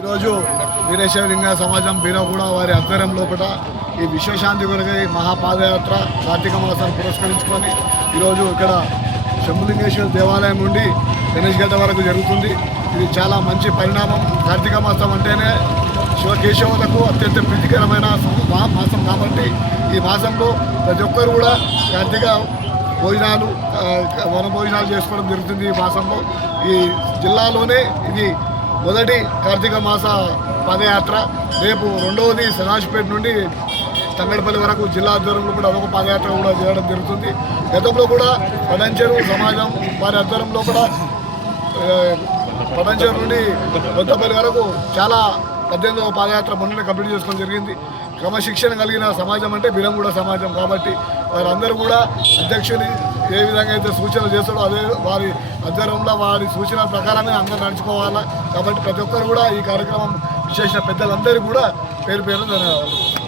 ఈరోజు వీరేశలింగ సమాజం బీరగూడ వారి ఆధ్వర్యంలో కూడా ఈ విశ్వశాంతి కొరకై మహాపాదయాత్ర కార్తీక మాసాన్ని పురస్కరించుకొని ఈరోజు ఇక్కడ శంభులింగేశ్వర దేవాలయం నుండి గణేష్ గడ్డ వరకు జరుగుతుంది. ఇది చాలా మంచి పరిణామం. కార్తీక మాసం అంటేనే శివకేశవులకు అత్యంత ప్రీతికరమైన మాసం కాబట్టి ఈ మాసంలో ప్రతి ఒక్కరు కూడా కార్తీక భోజనాలు వన భోజనాలు చేసుకోవడం జరుగుతుంది. ఈ మాసంలో ఈ జిల్లాలోనే ఇది మొదటి కార్తీక మాస పాదయాత్ర. రేపు రెండవది సదాశివపేట నుండి తంగడపల్లి వరకు జిల్లా ఆధ్వర్యంలో కూడా అదొక పాదయాత్ర కూడా చేయడం జరుగుతుంది. గతంలో కూడా పడంచెరు సమాజం వారి ఆధ్వర్యంలో కూడా పడంచెరు నుండి కొత్తపల్లి వరకు చాలా 18వ పాదయాత్ర మొన్ననే కంప్లీట్ చేసుకోవడం జరిగింది. క్రమశిక్షణ కలిగిన సమాజం అంటే బీరంగూడ సమాజం కాబట్టి వారందరూ కూడా అధ్యక్షుని ఏ విధంగా అయితే సూచనలు చేస్తాడో అదే వారి ఆధ్వర్యంలో వారి సూచనల ప్రకారమే అందరూ నడుచుకోవాలా. కాబట్టి ప్రతి ఒక్కరు కూడా ఈ కార్యక్రమం విశేష పెద్దలందరికీ కూడా పేరు ధన్యవాదాలు.